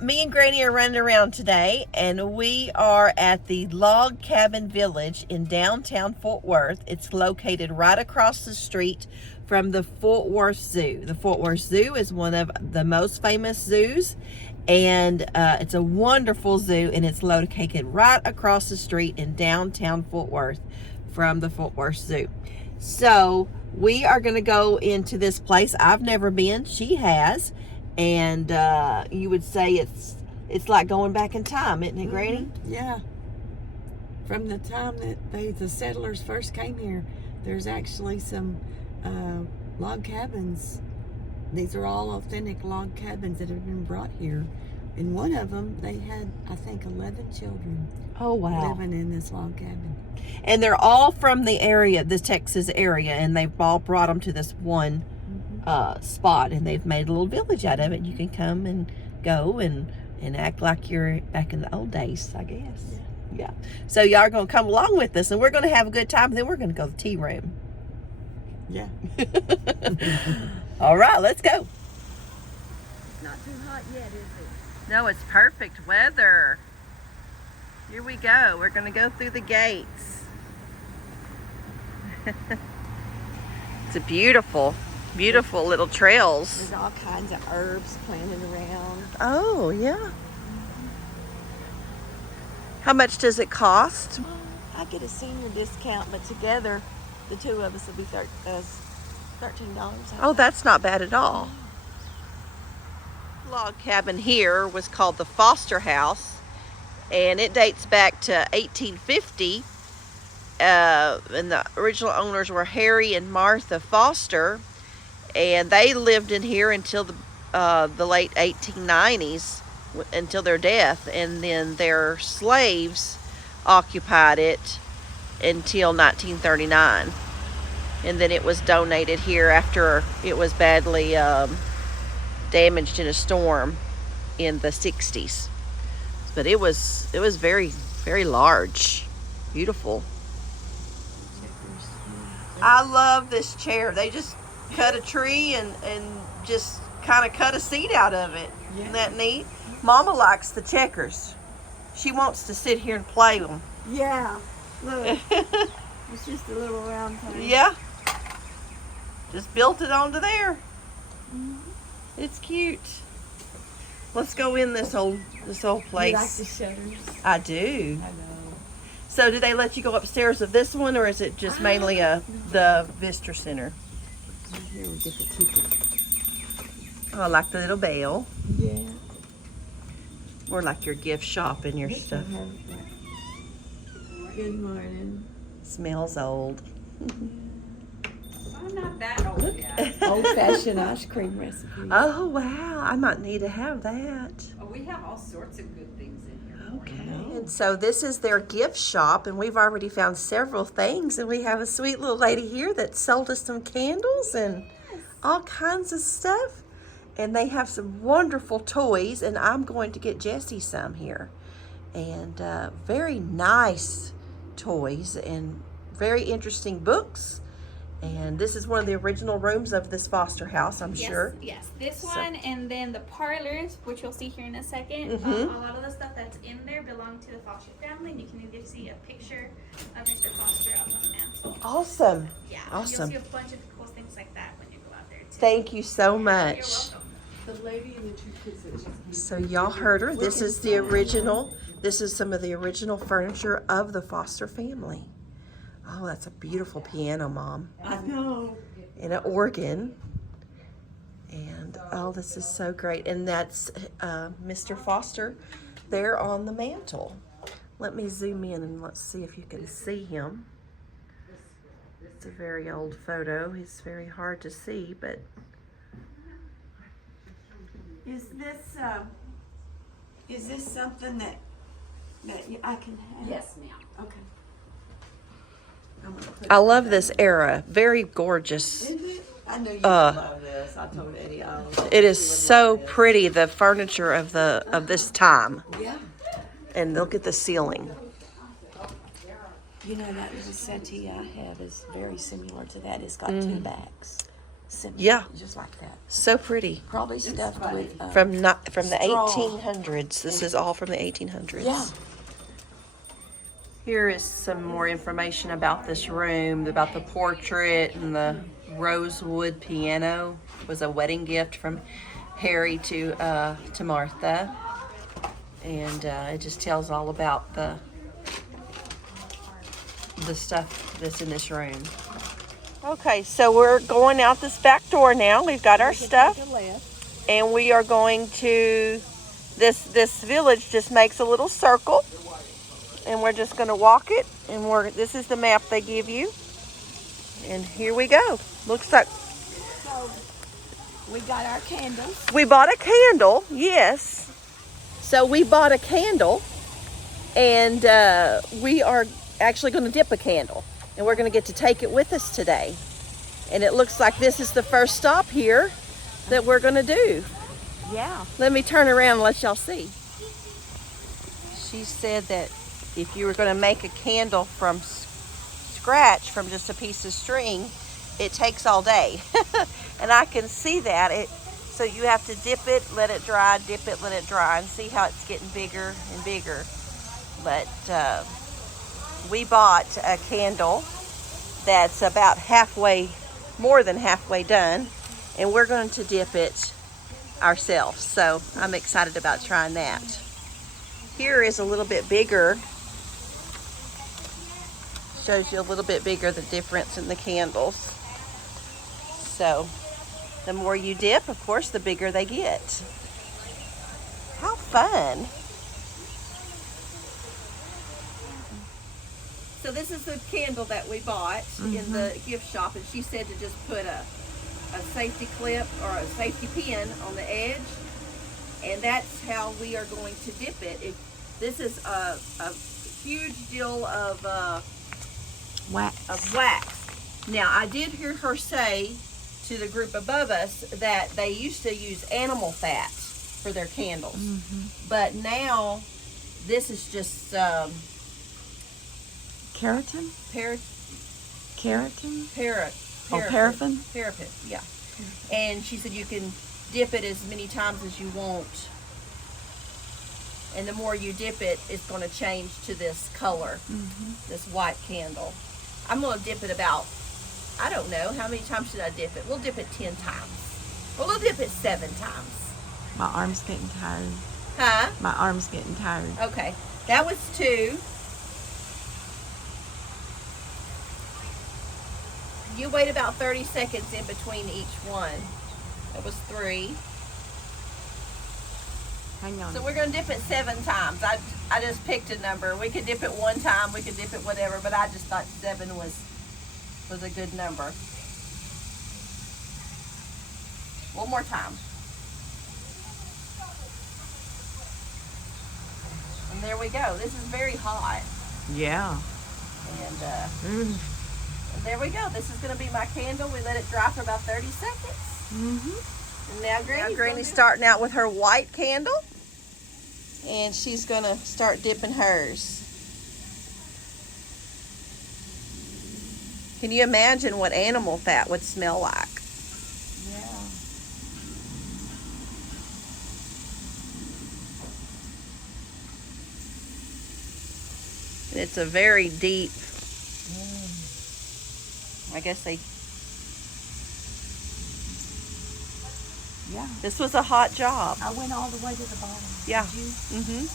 me and Granny are running around today, and we are at the Log Cabin Village in downtown Fort Worth. It's located right across the street from the Fort Worth Zoo. The Fort Worth Zoo is one of the most famous zoos, and it's a wonderful zoo, and it's located right across the street in downtown Fort Worth from the Fort Worth Zoo. So we are going to go into this place. I've never been. She has. And you would say it's like going back in time, isn't it, Granny? Yeah. From the time that the settlers first came here, there's actually some log cabins. These are all authentic log cabins that have been brought here. In one of them, they had, I think, 11 children. Oh, wow. Living in this log cabin. And they're all from the area, the Texas area, and they've all brought them to this one spot, and they've made a little village out of it. You can come and go and act like you're back in the old days, I guess. Yeah. So y'all are going to come along with us, and we're going to have a good time. Then we're going to go to the tea room. Yeah. All right, let's go. Not too hot yet, is it? No, it's perfect weather. Here we go. We're going to go through the gates. It's a beautiful little trails. There's all kinds of herbs planted around. Oh, yeah. How much does it cost? I get a senior discount, but together, the two of us will be $13. Oh, that's not bad at all. Log cabin here was called the Foster House, and it dates back to 1850. And the original owners were Harry and Martha Foster, and they lived in here until the late 1890s, until their death, and then their slaves occupied it until 1939, and then it was donated here after it was badly damaged in a storm in the 60s. But it was very, very large, beautiful. I love this chair. They just cut a tree and just kind of cut a seat out of it. Yeah. Isn't that neat? Mama likes the checkers. She wants to sit here and play them. Yeah. Look. It's just a little round thing. Yeah. Just built it onto there. Mm-hmm. It's cute. Let's go in this old place. You like the shutters? I do. I know. So do they let you go upstairs of this one, or is it just mainly the visitor center? Here we get the ticket. Oh, I like the little bell. Yeah. Or like your gift shop and your stuff. Good morning. Smells old. I'm not that old yet. Old-fashioned ice cream recipe. Oh, wow. I might need to have that. Oh, we have all sorts of good things in here. Okay. And so this is their gift shop, and we've already found several things, and we have a sweet little lady here that sold us some candles and all kinds of stuff. And they have some wonderful toys, and I'm going to get Jessie some here. And very nice toys and very interesting books. And this is one of the original rooms of this foster house, I'm sure. Yes, this one, and then the parlors, which you'll see here in a second. Mm-hmm. A lot of the stuff that's in there belong to the Foster family, and you can either see a picture of Mr. Foster up on the mantle. Awesome. Yeah, Awesome. You'll see a bunch of cool things like that when you go out there too. Thank you so You're much. welcome. The lady in the two kids. So y'all heard her. This is the original. This is some of the original furniture of the Foster family. Oh, that's a beautiful piano, Mom. I know. And an organ. And oh, this is so great. And that's Mr. Foster there on the mantle. Let me zoom in and let's see if you can see him. It's a very old photo. He's very hard to see, but Is this something that I can have? Yes, ma'am. Okay. I love this era. Very gorgeous. Is it? I know you love this. I told Eddie It is so pretty, the furniture of this time. Yeah. And look at the ceiling. You know, that little settee I have is very similar to that. It's got two backs. sitting Yeah. just like that. So pretty. Probably stuffed with From the straw. 1800s. This is all from the 1800s. Yeah. Here is some more information about this room, about the portrait and the rosewood piano. It was a wedding gift from Harry to Martha, and it just tells all about the stuff that's in this room. Okay, so we're going out this back door now. We've got our stuff, and we are going to this village. Just makes a little circle. And we're just going to walk it, and this is the map they give you. And here we go. Looks like So we got our candles. we bought a candle, yes. So we bought a candle, and we are actually going to dip a candle. And we're going to get to take it with us today. And it looks like this is the first stop here that we're going to do. Yeah. Let me turn around and let y'all see. She said that if you were going to make a candle from scratch from just a piece of string, it takes all day. And I can see that. So you have to dip it, let it dry, dip it, let it dry, and see how it's getting bigger and bigger. But we bought a candle that's about more than halfway done, and we're going to dip it ourselves. So I'm excited about trying that. Here is a little bit bigger. Shows you a little bit bigger the difference in the candles. So the more you dip, of course, the bigger they get. How fun. So this is the candle that we bought in the gift shop, and she said to just put a safety clip or a safety pin on the edge, and that's how we are going to dip it. This is a huge deal of wax. Now, I did hear her say to the group above us that they used to use animal fat for their candles, but now this is just Keratin? Keratin? Paraffin. Paraffin? Paraffin, yeah. And she said you can dip it as many times as you want, and the more you dip it, it's going to change to this color, this white candle. I'm going to dip it about, I don't know, how many times should I dip it? We'll dip it 10 times. Well, we'll dip it 7 times. My arm's getting tired. Huh? My arm's getting tired. Okay, that was 2. You wait about 30 seconds in between each one. That was 3. Hang on. So we're going to dip it 7 times. I just picked a number. We could dip it 1 time, we could dip it whatever, but I just thought 7 was a good number. One more time. And there we go. This is very hot. Yeah. And and there we go. This is going to be my candle. We let it dry for about 30 seconds. And now Granny's starting out with her white candle. And she's going to start dipping hers. Can you imagine what animal fat would smell like? Yeah. It's a very deep, I guess Yeah. this was a hot job. I went all the way to the bottom. Yeah. Did you?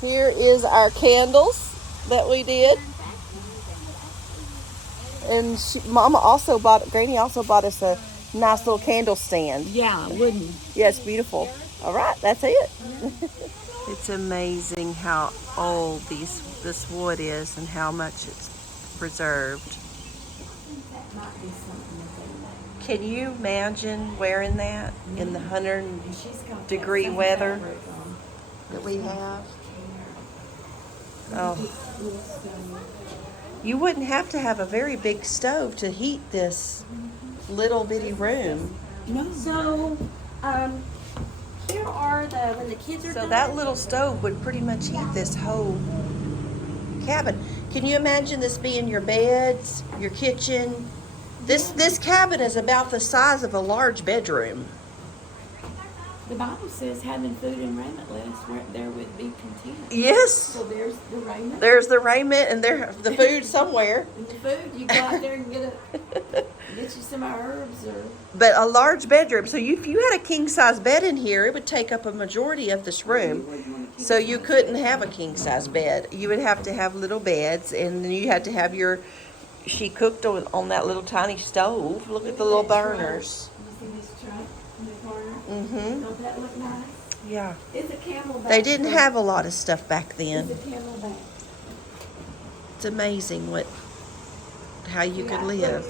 Here is our candles that we did. And Granny also bought us a nice little candle stand. Yeah, wooden. Yeah, it's beautiful. All right, that's it. It's amazing how old this wood is and how much it's preserved. That might be something that Can you imagine wearing that in the 100 and she's got degree that same weather fabric on. that we have? Oh, you wouldn't have to have a very big stove to heat this little bitty room. No. So, here are when the kids are So done. that little stove would pretty much heat this whole cabin. Can you imagine this being your beds, your kitchen? This cabin is about the size of a large bedroom. The Bible says having food and raiment, let us there would be content. Yes. So there's the raiment. There's the raiment and there the food somewhere. And the food, you go out there and get you some herbs or. But a large bedroom. So if you had a king size bed in here, it would take up a majority of this room. So you couldn't have a king size bed. You would have to have little beds, and then you had to have your. She cooked on that little tiny stove. Look at the little burners. You see this truck in the corner? Mm-hmm. Don't that look nice? Yeah. It's a camelback. They didn't have a lot of stuff back then. It's a camelback. It's amazing how you could live.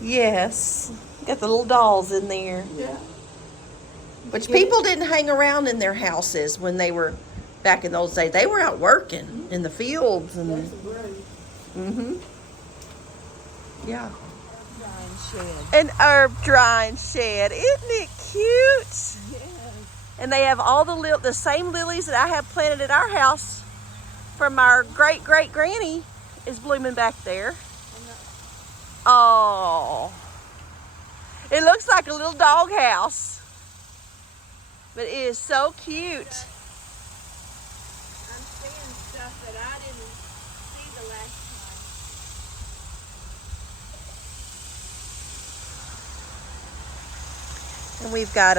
Yes. Got the little dolls in there. Yeah. Which people didn't hang around in their houses when they were back in those days. They were out working in the fields and. That's a broom. Mm-hmm. Yeah. Drying shed. An herb drying shed. Isn't it cute? Yes. And they have all the same lilies that I have planted at our house from our great-great-granny is blooming back there. Oh. It looks like a little dog house. But it is so cute. I'm seeing stuff that I didn't see the last time. And we've got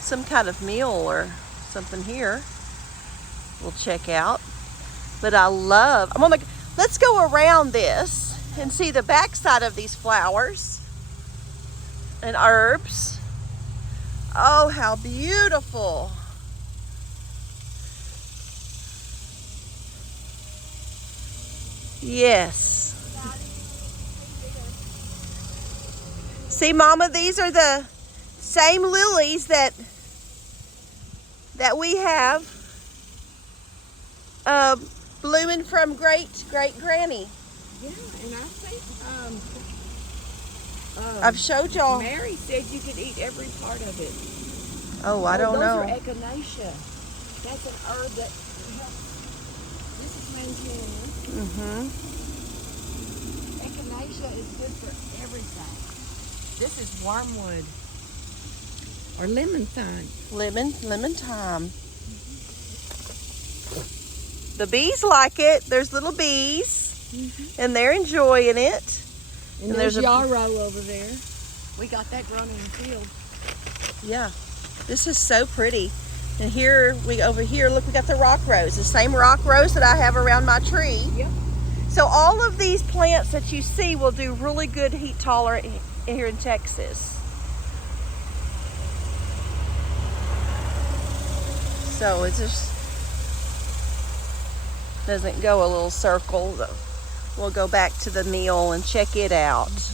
some kind of meal or something here we'll check out. But let's go around this and see the backside of these flowers and herbs. Oh, how beautiful. Yes. See, Mama, these are the same lilies that we have blooming from great-great-granny. Yeah, and I think I've showed y'all. Mary said you could eat every part of it. Oh, I don't know. Those are echinacea. That's an herb that this is mankinia. Mm-hmm. Echinacea is good for everything. This is wormwood or lemon thyme. Lemon thyme. The bees like it. There's little bees, and they're enjoying it. And there's yarrow over there. We got that grown in the field. Yeah, this is so pretty. And over here, look, we got the rock rose, the same rock rose that I have around my tree. Yep. So all of these plants that you see will do really good heat tolerant here in Texas. So it just doesn't go a little circle. We'll go back to the meal and check it out.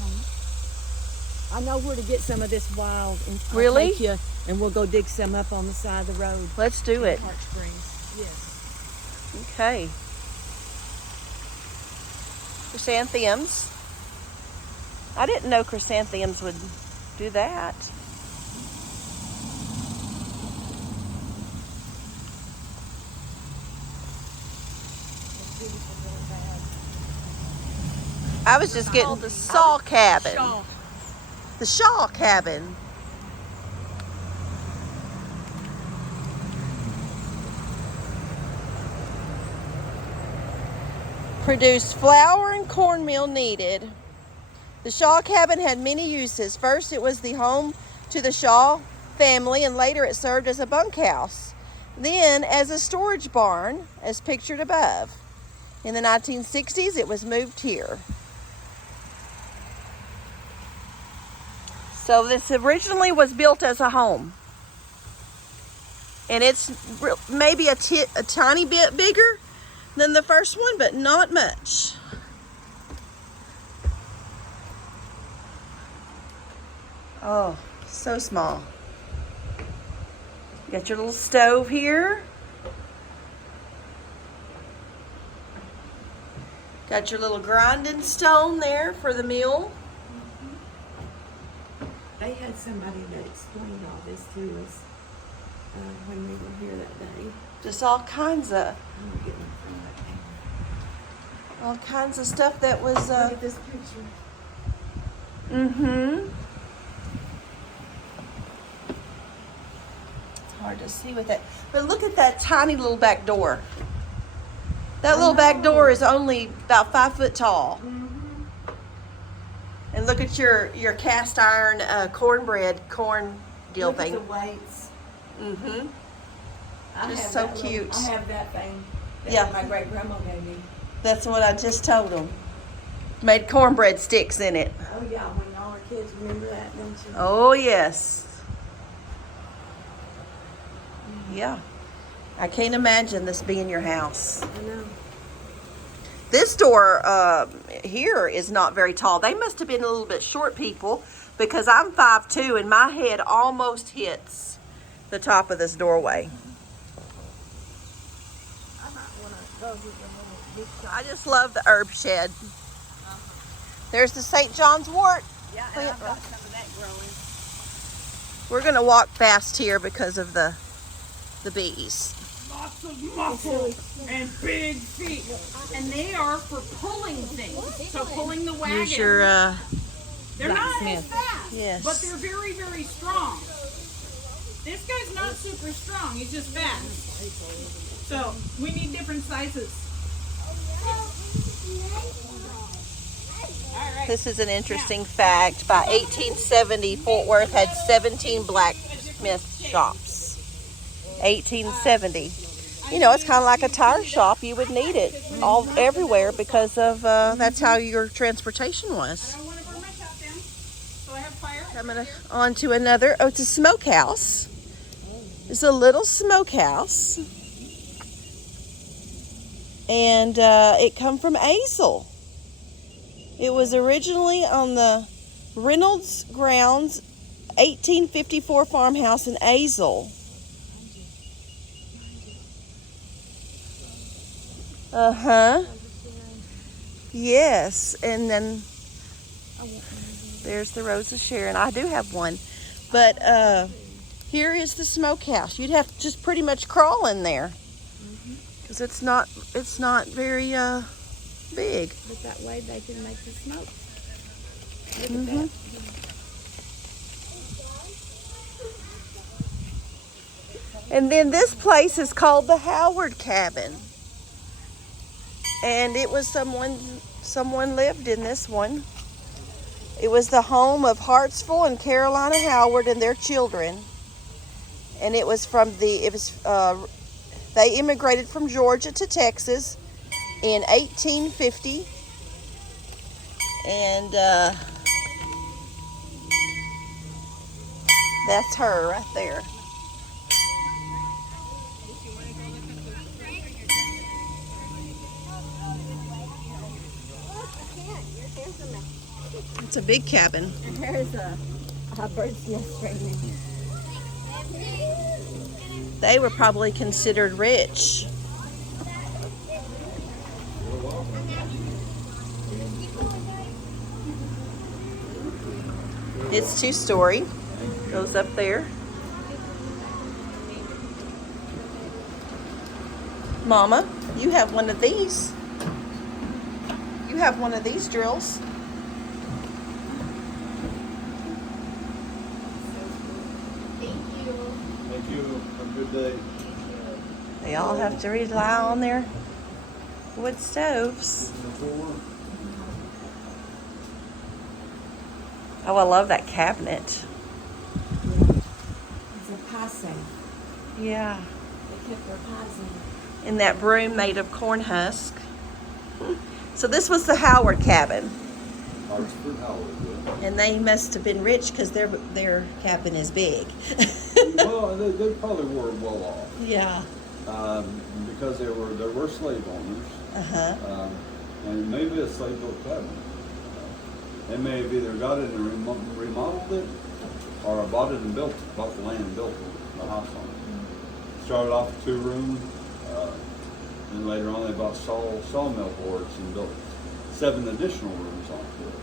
I know where to get some of this wild. And I'll Really? take you, and we'll go dig some up on the side of the road. Let's do it. Park Springs. Yes. Okay. Chrysanthemums. I didn't know chrysanthemums would do that. I was just getting the Shaw cabin. Shaw. The Shaw cabin. Produced flour and cornmeal needed. The Shaw cabin had many uses. First, it was the home to the Shaw family, and later it served as a bunkhouse. Then as a storage barn, as pictured above. In the 1960s, it was moved here. So this originally was built as a home. And it's maybe a tiny bit bigger than the first one, but not much. Oh, so small. Got your little stove here. Got your little grinding stone there for the meal. They had somebody that explained all this to us. when we were here that day. Just all kinds of I'm gonna get my phone back there. all kinds of stuff that was Look at this picture. mm-hmm. It's hard to see with that. But look at that tiny little back door. That little back door is only about 5 foot tall. And look at your cast iron corn deal Look thing. at the weights. Mm-hmm. I Just have so that cute. I have that thing that Yeah. my great grandma gave me. That's what I just told them. Made cornbread sticks in it. Oh yeah, when y'all were kids, remember that, don't you? Oh yes. Yeah. I can't imagine this being your house. I know. This door here is not very tall. They must have been a little bit short people because I'm 5'2" and my head almost hits the top of this doorway. I just love the herb shed. There's the St. John's wort. Yeah, and I've got some of that growing. We're gonna walk fast here because of the bees. Lots of muscle and big feet. And they are for pulling things. So pulling the wagon. Here's your They're not as fast. Yes. But they're very, very strong. This guy's not super strong. He's just fast. So we need different sizes. All right. This is an interesting fact. By 1870, Fort Worth had 17 blacksmith shops. 1870. You know, it's kind of like a tire shop. You would need it everywhere because of that's how your transportation was. I don't want to burn my shop down. So I have fire. Coming on to another. Oh, it's a smokehouse. It's a little smokehouse, and it come from Azle. It was originally on the Reynolds grounds, 1854 farmhouse in Azle. Uh-huh. Yes, and then there's the Rose of Sharon. I do have one. But here is the smokehouse. You'd have to just pretty much crawl in there. Because it's not very big. But that way they can make the smoke. Look Mhm. at that. And then this place is called the Howard Cabin. And it was someone lived in this one. It was the home of Hartsville and Carolina Howard and their children. And it was they immigrated from Georgia to Texas in 1850. And that's her right there. It's a big cabin. And there's a bird's nest right there. They were probably considered rich. It's 2-story. Goes up there. Mama, you have one of these. You have one of these drills. Thank you. Have a good day. They all have to rely on their wood stoves. Oh, I love that cabinet. It's a pie safe. Yeah. They kept their pies in it. And that broom made of corn husk. So this was the Howard cabin. Hartsford Howard, yeah. And they must have been rich because their cabin is big. Well, they probably were well off. Yeah. Because there were slave owners. Uh-huh. And maybe a slave built cabin. They may have either got it and remodeled it, or bought it and bought the land and built the house on it. Started off with 2 room, and later on they bought sawmill boards and built 7 additional rooms onto it.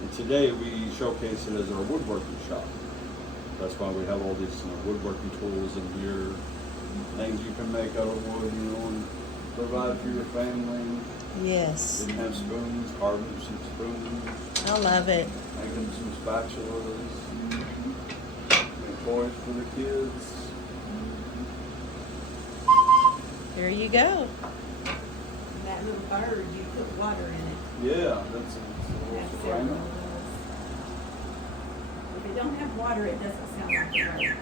And today we showcase it as our woodworking shop. That's why we have all these woodworking tools in here, things you can make out of wood, and provide for your family. Yes. Didn't have spoons, carving some spoons, I love it. making some spatulas, and toys for the kids. There you go. That little bird, you put water in it. Yeah, that's a That's little several ceramic. of those. If it don't have water, it doesn't sound like a bird.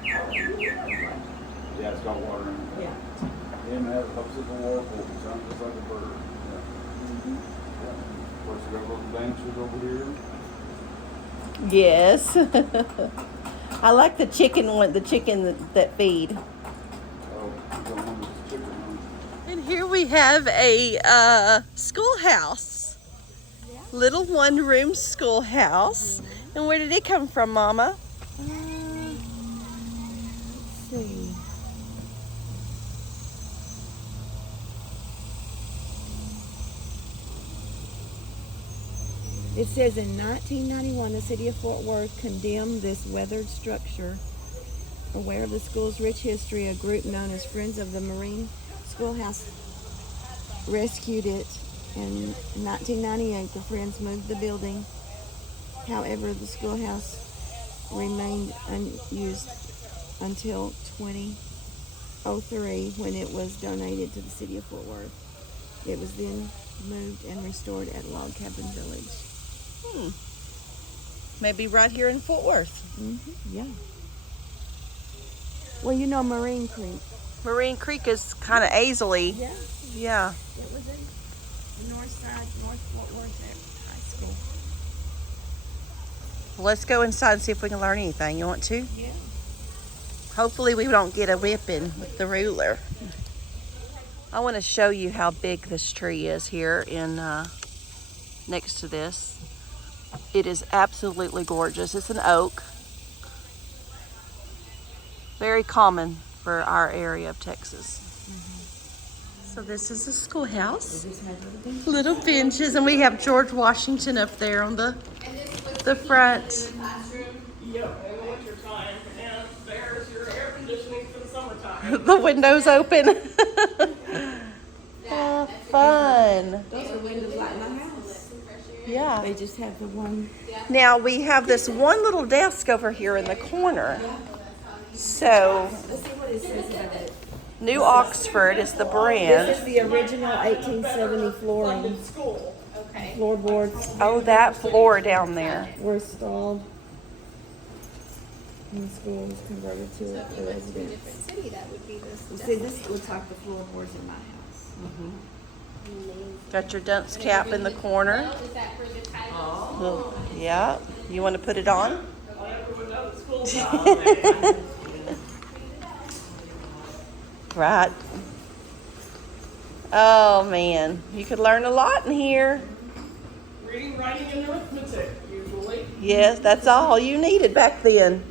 Yeah, it's got water in it. Yeah. And it has hooks at the warble. It sounds just like a bird. Yeah. Yeah. Of course, we got little benches over here. Yes. I like the chicken one, the chicken that feed. Oh, you don't want this chicken, huh? And here we have a schoolhouse. Little one-room schoolhouse. And where did it come from, Mama? Let's see. It says in 1991, the city of Fort Worth condemned this weathered structure. Aware of the school's rich history, a group known as Friends of the Marine Schoolhouse rescued it. In 1998, the Friends moved the building. However, the schoolhouse remained unused until 2003 when it was donated to the city of Fort Worth. It was then moved and restored at Log Cabin Village. Maybe right here in Fort Worth. Yeah. Well, you know Marine Creek. Marine Creek is kind of azily. Yeah. Yeah. It was in the north side, North Fort Worth High School. Well, let's go inside and see if we can learn anything. You want to? Yeah. Hopefully we don't get a whipping with the ruler. I want to show you how big this tree is here in next to this. It is absolutely gorgeous. It's an oak. Very common for our area of Texas. So this is the schoolhouse. Little benches, and we have George Washington up there on the front. Yep, in the wintertime, and there's your air conditioning for the summertime. The windows open. Oh, fun. Those are windows like my house. Yeah. They just have the one. Now we have this one little desk over here in the corner. So, Let's see what it says about it. New Oxford is the This brand. is the original 1870 flooring. Floorboards Oh, that floor down there. were installed when the school was converted to a residence. City, that would be this. You see, this looks like the floorboards in my house. Got your dunce cap in the corner. Is that for the title? Well, yeah. You want to put it on? Right. Oh man, you could learn a lot in here. Reading, writing, and arithmetic, usually. Yes, that's all you needed back then.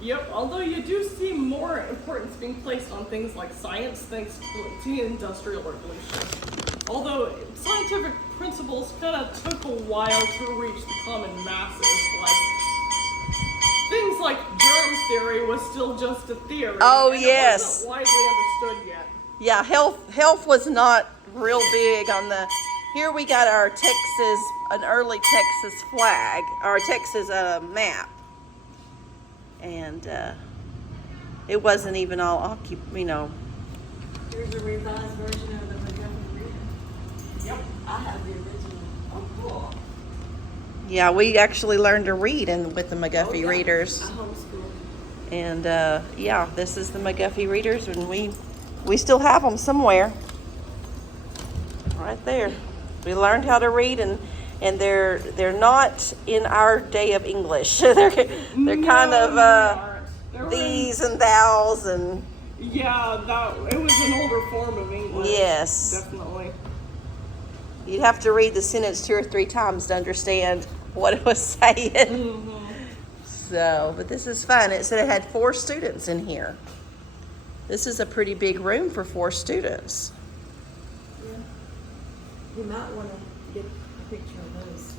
Yep, although you do see more importance being placed on things like science thanks to the Industrial Revolution. Although scientific principles kind of took a while to reach the common masses, things like germ theory was still just a theory. Oh, and yes. It wasn't widely understood yet. Yeah, health was not real big on the. Here we got our Texas, an early Texas flag, our Texas map, and it wasn't even all Here's a revised version of the McGuffin Reader. Yep. I have the original. Oh, cool. Yeah, we actually learned to read with the McGuffey yeah. readers, I homeschooled. and yeah, this is the McGuffey readers, and we still have them somewhere. Right there. We learned how to read, and they're not in our day of English. they're kind of these and thous and Yeah, it was an older form of English. yes. Definitely. You'd have to read the sentence 2 or 3 times to understand what it was saying. So, but this is fun. It said it had 4 students in here. This is a pretty big room for 4 students. Yeah. You might want to get a picture of those.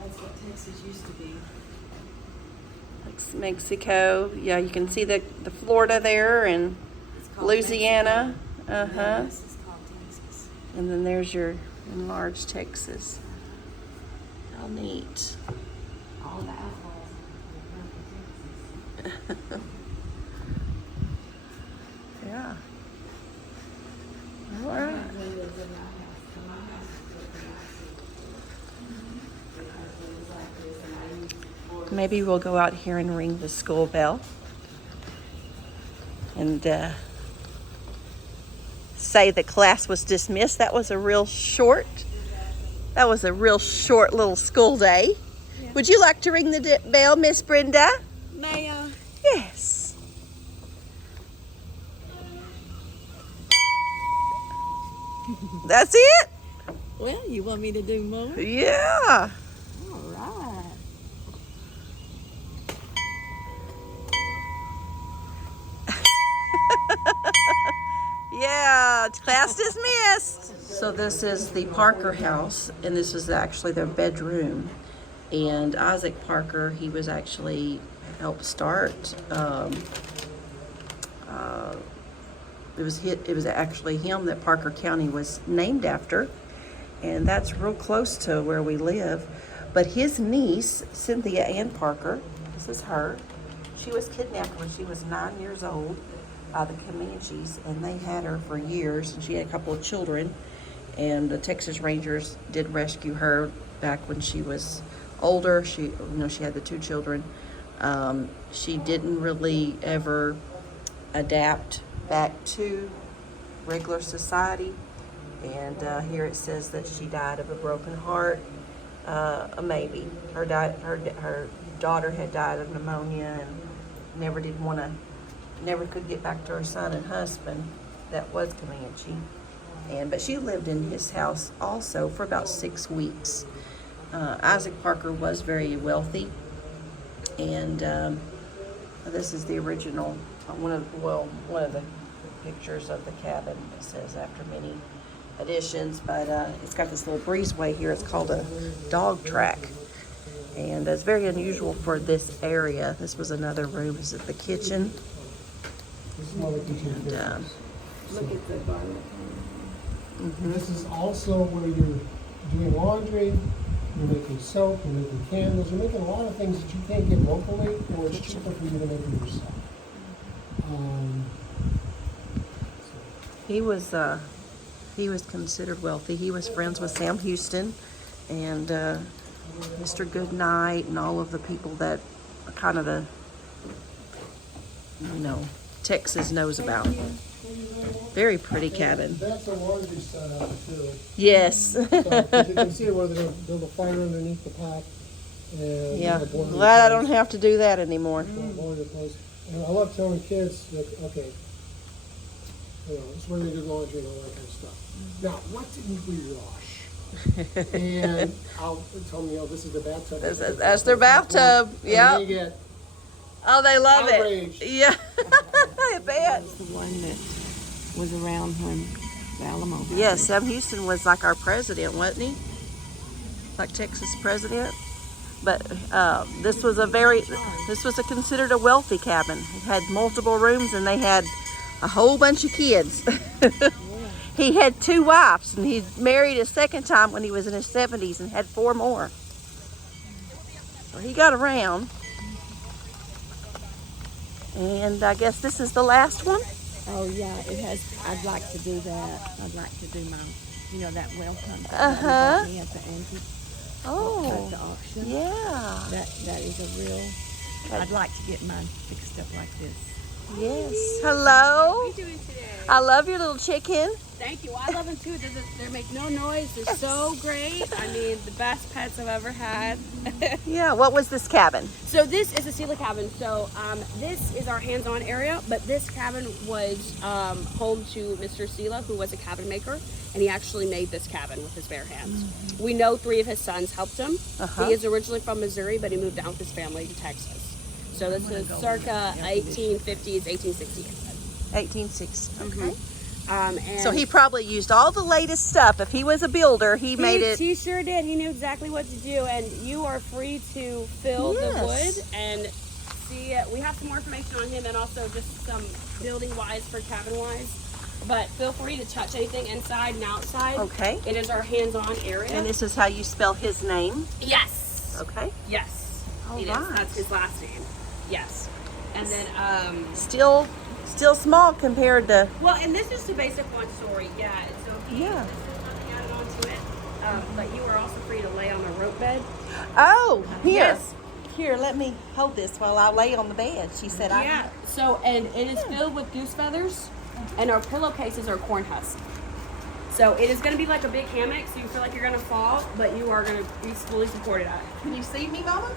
That's what Texas used to be. Mexico. Yeah, you can see the Florida there and It's called Louisiana. Mexico. Uh-huh. This is called Texas. And then there's your enlarged Texas. How neat. All the apples. Yeah. All right. Maybe we'll go out here and ring the school bell and say the class was dismissed. That was a real short little school day. Yeah. Would you like to ring the bell, Miss Brenda? May I? Yes. That's it? Well, you want me to do more? Yeah. All right. Yeah, class dismissed. So this is the Parker house, and this is actually their bedroom. And Isaac Parker, he was actually helped start. It was actually him that Parker County was named after, and that's real close to where we live. But his niece, Cynthia Ann Parker, this is her. She was kidnapped when she was 9 years old by the Comanches, and they had her for years, and she had a couple of children, and the Texas Rangers did rescue her back when she was older. She had the 2 children. She didn't really ever adapt back to regular society, and here it says that she died of a broken heart, maybe. Her daughter had died of pneumonia and never could get back to her son and husband that was Comanche. But she lived in his house also for about 6 weeks. Isaac Parker was very wealthy, and this is the original one of the pictures of the cabin. It says after many additions, but it's got this little breezeway here. It's called a dog track, and it's very unusual for this area. This was another room. This is the kitchen. And, Look at the garlic. This is also where you're doing laundry, you're making soap, you're making candles, you're making a lot of things that you can't get locally, or it's cheaper for you to make it yourself. he was considered wealthy. He was friends with Sam Houston and Mr. Goodnight and all of the people that are kind of Texas knows about. Very pretty cabin. That's a laundry setup too. Yes. So, as you can see where they're going to build a fire underneath the pot. And Yeah. boil the Glad I clothes. don't have to do that anymore. Boil the clothes. And I love telling kids that, okay, it's where they do laundry and all that kind of stuff. Now, what didn't we wash? And I'll tell them, this is the bathtub. That's their bathtub. And Yep. they get Oh, they love outraged. it. Yeah. I bet. The one that was around when the Alamo happened. Yeah, Sam Houston was like our president, wasn't he? Like Texas president. But this was considered a wealthy cabin. It had multiple rooms, and they had a whole bunch of kids. He had 2 wives, and he married a second time when he was in his 70s and had 4 more. So he got around. And I guess this is the last one. Oh yeah, it has. I'd like to do that. I'd like to do my, that welcome. Uh-huh. Me at the antique at Oh, the auction. yeah. That is a real. I'd like to get mine fixed up like this. Yes. Hello. How are you doing today? I love your little chicken. Thank you. I love them too. They make no noise. They're so great. I mean, the best pets I've ever had. Yeah. What was this cabin? So this is a Sela cabin. So this is our hands-on area, but this cabin was home to Mr. Sela, who was a cabin maker, and he actually made this cabin with his bare hands. We know 3 of his sons helped him. Uh-huh. He is originally from Missouri, but he moved down with his family to Texas. So this is circa 1850s, 1860s. 1860. Okay. And So he probably used all the latest stuff. If he was a builder, he made it. He sure did. He knew exactly what to do, and you are free to fill the Yes. wood and see, we have some more information on him and also just some building wise for cabin wise. But feel free to touch anything inside and outside. Okay. It is our hands-on area. And this is how you spell his name? Yes. Okay. Yes. All It is. right. That's his last name. Yes. And then, Still small compared to. well, and this is the basic one story. Yeah. So he, Yeah. this is nothing added onto it. But you are also free to lay on the rope bed. Oh, here. Yes. Here, let me hold this while I lay on the bed. She said Yeah. So, and it is filled with goose feathers, and our pillowcases are corn husks. So it is going to be like a big hammock, so you feel like you're going to fall, but you are going to be fully supported on it. Can you see me, Mama?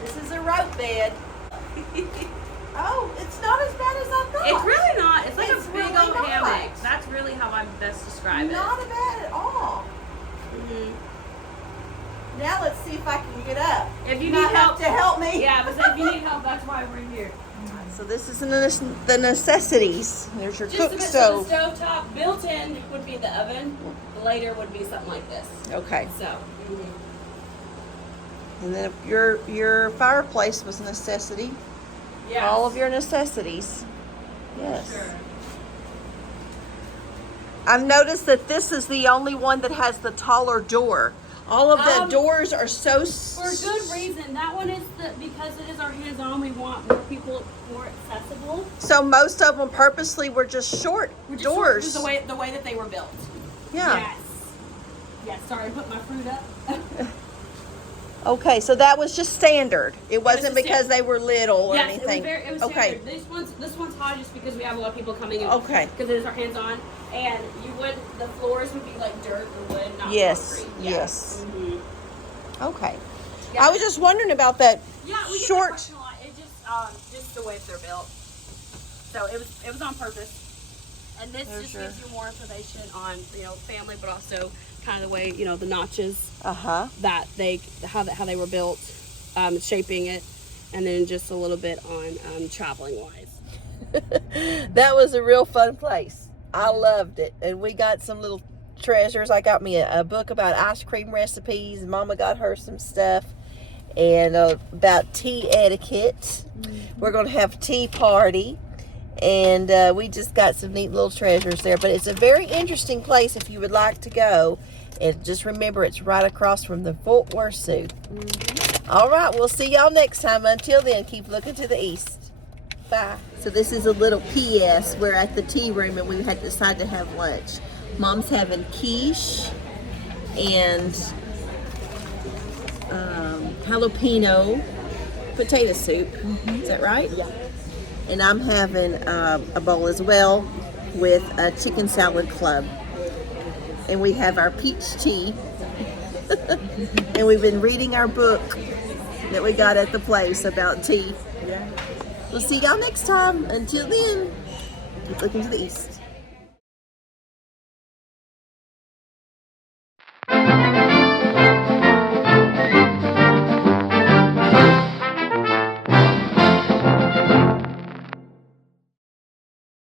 This is a rope bed. Oh, it's not as bad as I thought. It's really not. It's like It's a big really old not. hammock. That's really how I best describe Not it. bad at all. Mhm. Now let's see if I can get up. If you might need help, have to help me. yeah, but if you need help, that's why we're here. So this is the necessities. There's your Just a cook bit, so stove. the stove top built in would be the oven. Later would be something like this. Okay. So. And then your fireplace was a necessity. Yeah. All of your necessities. Yes. Sure. I've noticed that this is the only one that has the taller door. All of the doors are so For good reason. That one is because it is our hands-on. We want more people more accessible. So most of them purposely were just short We're just doors. Just the way that they were built. Yeah. Yes. Yes. Sorry, I put my fruit up. Okay, so that was just standard. It wasn't just because standard. they were little or Yes, anything. it was okay. standard. This one's high just because we have a lot of people coming in. Okay. Because it is our hands-on, and the floors would be like dirt or wood, not Yes. concrete. Yes. Mhm. Okay. Yeah. I was just wondering about that Yeah, we get that short. question a lot. It just the way they're built. So it was on purpose. And this There's just your- gives you more information on family, but also kind of the way the notches that how they were built, shaping it, and then just a little bit on traveling wise. That was a real fun place. I loved it. And we got some little treasures. I got me a book about ice cream recipes. Mama got her some stuff. And about tea etiquette. We're going to have a tea party. And we just got some neat little treasures there. But it's a very interesting place if you would like to go. And just remember, it's right across from the Fort Worth Zoo. All right, we'll see y'all next time. Until then, keep looking to the east. Bye. So this is a little PS. We're at the tea room and we had decided to have lunch. Mom's having quiche and jalapeno potato soup. Is that right? Yeah. And I'm having a bowl as well with a chicken salad club. And we have our peach tea. And we've been reading our book that we got at the place about tea. We'll see y'all next time. Until then, keep looking to the east.